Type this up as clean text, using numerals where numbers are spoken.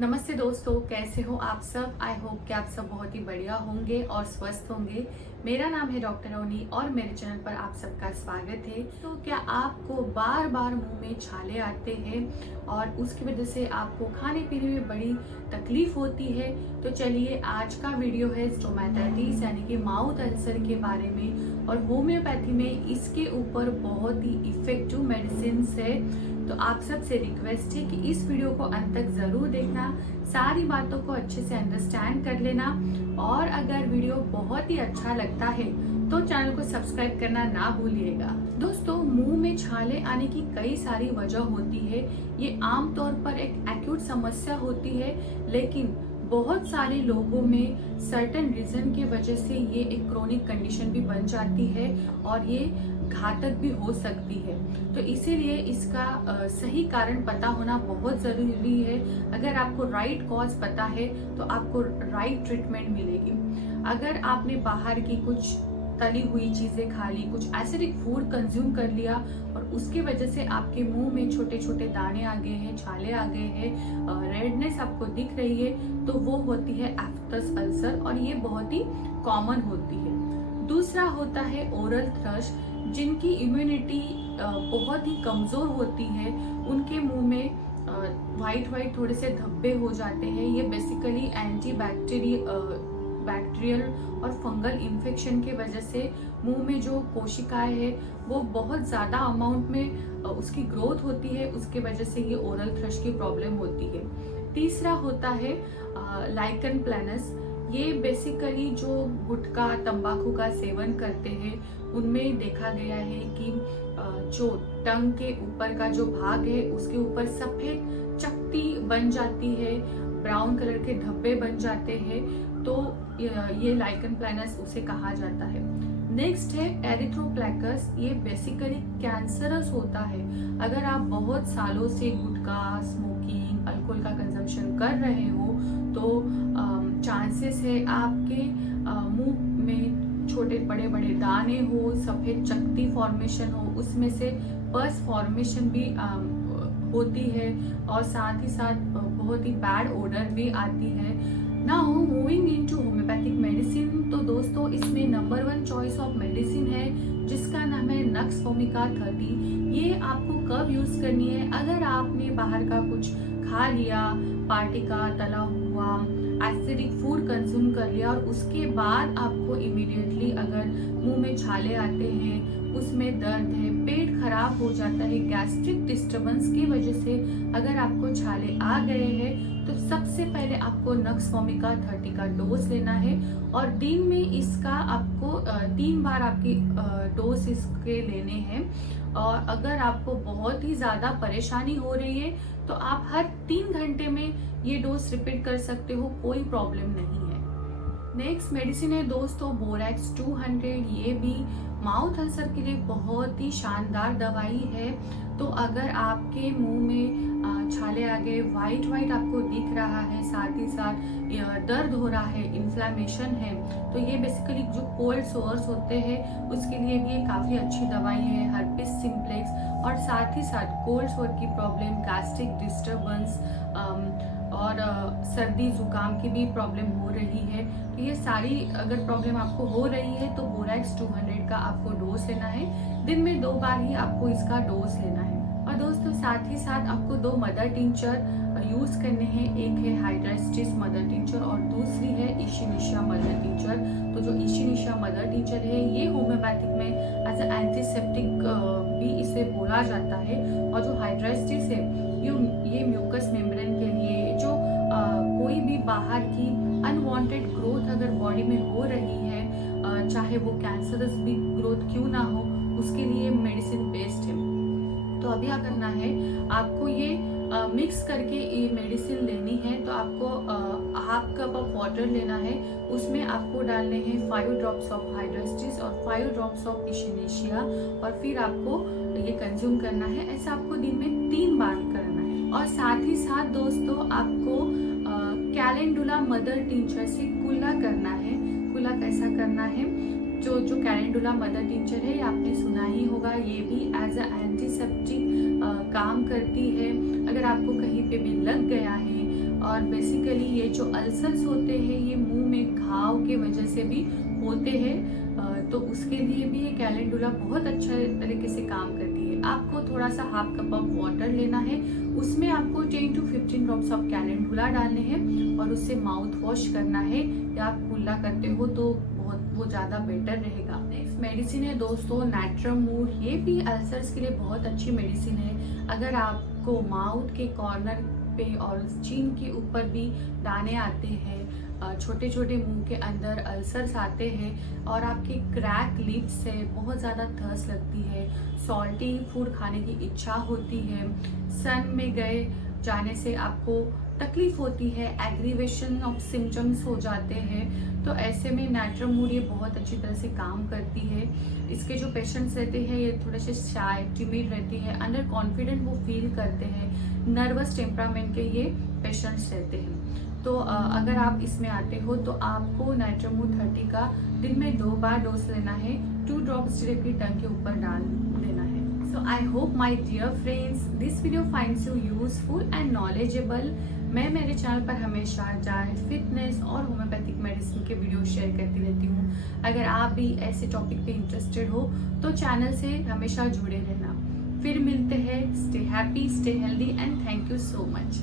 नमस्ते दोस्तों, कैसे हो आप सब। आई होप कि आप सब बहुत ही बढ़िया होंगे और स्वस्थ होंगे। मेरा नाम है डॉक्टर अवनी और मेरे चैनल पर आप सबका स्वागत है। तो क्या आपको बार बार मुंह में छाले आते हैं और उसकी वजह से आपको खाने पीने में बड़ी तकलीफ होती है? तो चलिए, आज का वीडियो है स्टोमेटाइटिस यानी कि माउथ अल्सर के बारे में, और होम्योपैथी में इसके ऊपर बहुत ही इफेक्टिव मेडिसिन है। तो आप सबसे रिक्वेस्ट है कि इस वीडियो को अंत तक जरूर देखना, सारी बातों को अच्छे से अंडरस्टैंड कर लेना, और अगर वीडियो बहुत ही अच्छा लगता है तो चैनल को सब्सक्राइब करना ना भूलिएगा। दोस्तों, मुंह में छाले आने की कई सारी वजह होती है। ये आमतौर पर एक एक्यूट समस्या होती है, लेकिन बहुत सारे लोगों में सर्टेन रीजन की वजह से ये एक क्रोनिक कंडीशन भी बन जाती है और ये घातक भी हो सकती है। तो इसीलिए इसका सही कारण पता होना बहुत ज़रूरी है। अगर आपको राइट कॉज पता है तो आपको राइट ट्रीटमेंट मिलेगी। अगर आपने बाहर की कुछ तली हुई चीज़ें खा ली, कुछ एसिडिक फूड कंज्यूम कर लिया और उसकी वजह से आपके मुंह में छोटे छोटे दाने आ गए हैं, छाले आ गए हैं, रेडनेस आपको दिख रही है, तो वो होती है एफ्टस अल्सर, और ये बहुत ही कॉमन होती है। दूसरा होता है ओरल थ्रश। जिनकी इम्यूनिटी बहुत ही कमज़ोर होती है, उनके मुंह में वाइट वाइट थोड़े से धब्बे हो जाते हैं। ये बेसिकली बैक्टीरियल और फंगल इन्फेक्शन के वजह से मुंह में जो कोशिकाएं है वो बहुत ज़्यादा अमाउंट में उसकी ग्रोथ होती है, उसके वजह से ये ओरल थ्रश की प्रॉब्लम होती है। तीसरा होता है लाइकन प्लैनस। ये बेसिकली जो गुटखा तंबाकू का सेवन करते हैं उनमें देखा गया है कि जो टंग के ऊपर का जो भाग है उसके ऊपर सफेद चकती बन जाती है, ब्राउन कलर के धब्बे बन जाते हैं, तो ये लाइकन प्लैनस उसे कहा जाता है। नेक्स्ट है एरिथ्रोप्लेकस। ये बेसिकली कैंसरस होता है। अगर आप बहुत सालों से गुटखा, स्मोकिंग, अल्कोहल का कंजम्पशन कर रहे हो तो चांसेस है आपके मुंह में छोटे बड़े बड़े दाने हो, सफेद चकती फॉर्मेशन हो, उसमें से पस फॉर्मेशन भी होती है, और साथ ही साथ बहुत ही बैड ओडर भी आती है। Now moving into homeopathic medicine, तो दोस्तों इसमें नंबर 1 चॉइस ऑफ मेडिसिन है जिसका नाम है नक्स वोमिका 30। ये आपको कब यूज करनी है? अगर आपने बाहर का कुछ खा लिया, पार्टी का तला हुआ एसिडिक फूड कंज्यूम कर लिया, और उसके बाद आपको इमीडिएटली अगर मुंह में छाले आते हैं, उसमें दर्द है, पेट खराब हो जाता है, गैस्ट्रिक डिस्टर्बेंस की वजह से अगर आपको छाले आ गए हैं, तो सबसे पहले आपको नक्स वोमिका 30 का डोज लेना है, और दिन में इसका आपको 3 बार आपकी डोज इसके लेने हैं। और अगर आपको बहुत ही ज़्यादा परेशानी हो रही है तो आप हर 3 घंटे में ये डोज रिपीट कर सकते हो, कोई प्रॉब्लम नहीं है। नेक्स्ट मेडिसिन है दोस्तों बोरैक्स 200। ये भी माउथ अल्सर के लिए बहुत ही शानदार दवाई है। तो अगर आपके मुंह में छाले आ गए, वाइट वाइट आपको दिख रहा है, साथ ही साथ दर्द हो रहा है, इन्फ्लामेशन है, तो ये बेसिकली जो कोल्ड सोर्स होते हैं उसके लिए भी ये काफ़ी अच्छी दवाई है। हर्पिस सिम्प्लेक्स, और साथ ही साथ कोल्ड सोर की प्रॉब्लम, गैस्ट्रिक डिस्टर्बेंस और सर्दी जुकाम की भी प्रॉब्लम हो रही है, तो ये सारी अगर प्रॉब्लम आपको हो रही है तो बोरैक्स 200 का आपको डोज लेना है। दिन में 2 बार ही आपको इसका डोज लेना है। और दोस्तों साथ ही साथ आपको 2 मदर टिंचर यूज़ करने हैं। एक है हाइड्रास्टिस मदर टिंचर और दूसरी है इशिनिशिया मदर टिंचर। तो जो इशिनिशिया मदर टिंचर है ये होम्योपैथिक में एज ए एंटीसेप्टिक भी इसे बोला जाता है, और जो हाइड्रास्टिस है ये म्यूकस मेम्ब्रेन के लिए, जो कोई भी बाहर की अनवांटेड ग्रोथ अगर बॉडी में हो रही है, चाहे वो कैंसरस भी ग्रोथ क्यों ना हो, उसके लिए मेडिसिन बेस्ड है। तो अभी क्या करना है, आपको ये मिक्स करके ये मेडिसिन लेनी है। तो आपको हाफ कप ऑफ वाटर लेना है, उसमें आपको डालने हैं 5 ड्रॉप्स ऑफ हाइड्रास्टिस और 5 ड्रॉप्स ऑफ इशिनिशिया, और फिर आपको ये कंज्यूम करना है। ऐसा आपको दिन में 3 बार करना है। और साथ ही साथ दोस्तों आपको कैलेंडुला मदर टिंचर से कुल्ला करना है। कुल्ला कैसा करना है? जो कैलेंडुला मदर टिंचर है, आपने सुना ही होगा, ये भी एज अ एंटीसेप्टिक काम करती है। अगर आपको कहीं पे भी लग गया है और बेसिकली ये जो अल्सर्स होते हैं ये मुंह में घाव के वजह से भी होते हैं, तो उसके लिए भी ये कैलेंडुला बहुत अच्छा तरीके से काम करती है। आपको थोड़ा सा हाफ कप ऑफ वाटर लेना है, उसमें आपको 10 to 15 ड्रॉप्स ऑफ कैलेंडुला डालने हैं और उससे माउथ वॉश करना है, या आप कुल्ला करते हो तो बहुत वो ज़्यादा बेटर रहेगा। नेक्स्ट मेडिसिन है दोस्तों नैट्रम मूड। ये भी अल्सर्स के लिए बहुत अच्छी मेडिसिन है। अगर आपको माउथ के कॉर्नर पे और चिन के ऊपर भी दाने आते हैं, छोटे छोटे मुंह के अंदर अल्सर्स आते हैं और आपके क्रैक लिप्स से बहुत ज़्यादा थर्स्ट लगती है, सॉल्टी फूड खाने की इच्छा होती है, सन में गए जाने से आपको तकलीफ होती है, एग्रीवेशन ऑफ सिम्टम्स हो जाते हैं, तो ऐसे में नैट्रम मूड ये बहुत अच्छी तरह से काम करती है। इसके जो पेशेंट्स रहते हैं ये थोड़े से शाय टिमिड रहती है, अंडर कॉन्फिडेंट वो फील करते हैं, नर्वस टेम्परामेंट के ये पेशेंट्स रहते हैं। तो अगर आप इसमें आते हो तो आपको नैट्रम मूड 30 का दिन में 2 बार डोज लेना है, 2 ड्रॉप्स डायरेक्टली टंग के ऊपर डाल देना है। So I hope my dear friends this video finds you useful and knowledgeable। मैं मेरे चैनल पर हमेशा डाइट, फिटनेस और होम्योपैथिक मेडिसिन के वीडियो शेयर करती रहती हूँ। अगर आप भी ऐसे टॉपिक पे इंटरेस्टेड हो तो चैनल से हमेशा जुड़े रहना। फिर मिलते हैं। Stay happy, stay healthy and thank you so much.